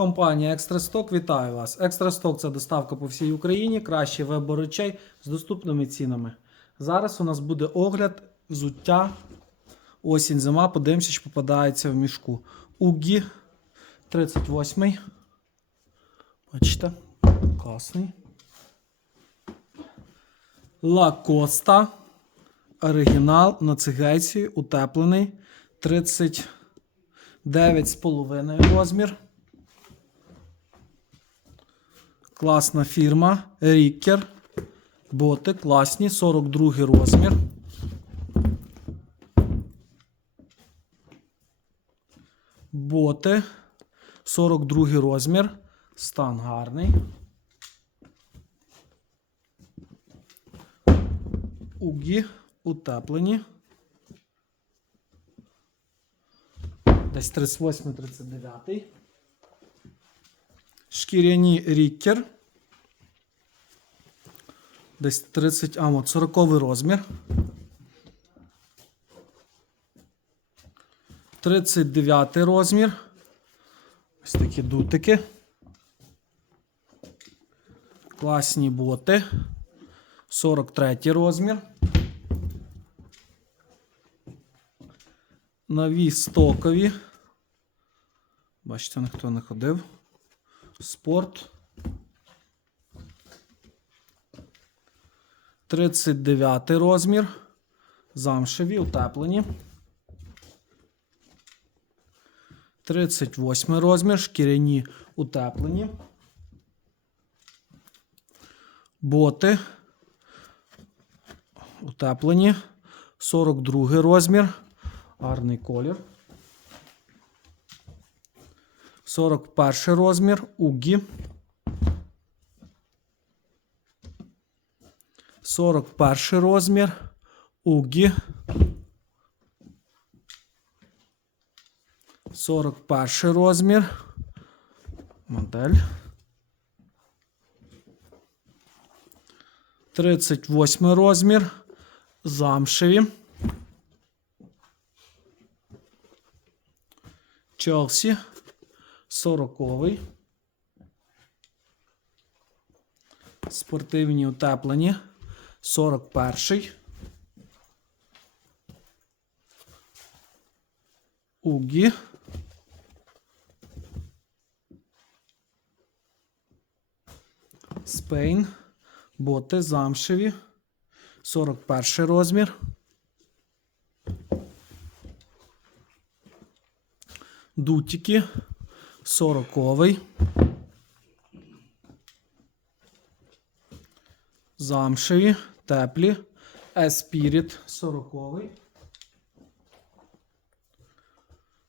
Компанія Екстрасток вітаю вас. Екстрасток це доставка по всій Україні, кращий вибор речей з доступними цінами. Зараз у нас буде огляд взуття осінь зима. Подивимося, що попадається в мішку. Угі 38. Бачите, класний. Лакоста. Оригінал на цигейці, утеплений. 39,5 розмір. Класна фірма. Рікер. Боти класні. 42 розмір. Боти. 42 розмір. Стан гарний. Угі утеплені. Десь 38-39. Шкіряні рікер. Десь 30, а, от 40 розмір. 39 розмір. Ось такі дутики. Класні боти. 43 розмір. Нові стокові. Бачите, ніхто не ходив. Спорт. 39 розмір. Замшеві, утеплені. 38 розмір. Шкіряні утеплені. Боти. Утеплені. 42 розмір. Гарний колір. 41 розмір. Угі. 41 розмір. Угі. 41 розмір. Модель. 38 розмір. Замшеві. Челсі. 40 Спортивні утеплені. 41 Угі. Спейн. Боти замшеві. 41 розмір. Дутики. 40 Замшеві. Теплі. Еспіріт 40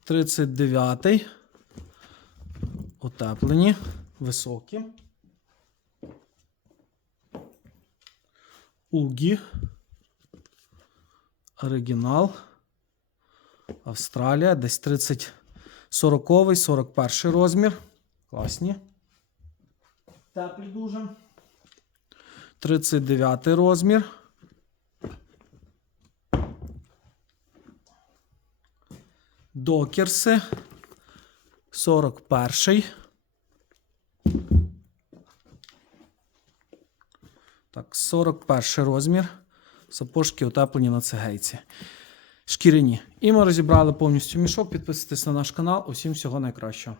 39 Утеплені. Високі. Угі. Оригінал. Австралія. Десь 30. 40 41 розмір. Класні. Теплі дуже. 39 розмір. Докерси. 41. Так, 41 розмір. Сапожки утеплені на цегейці. Шкіряні. І ми розібрали повністю мішок. Підписуйтесь на наш канал. Усім всього найкращого.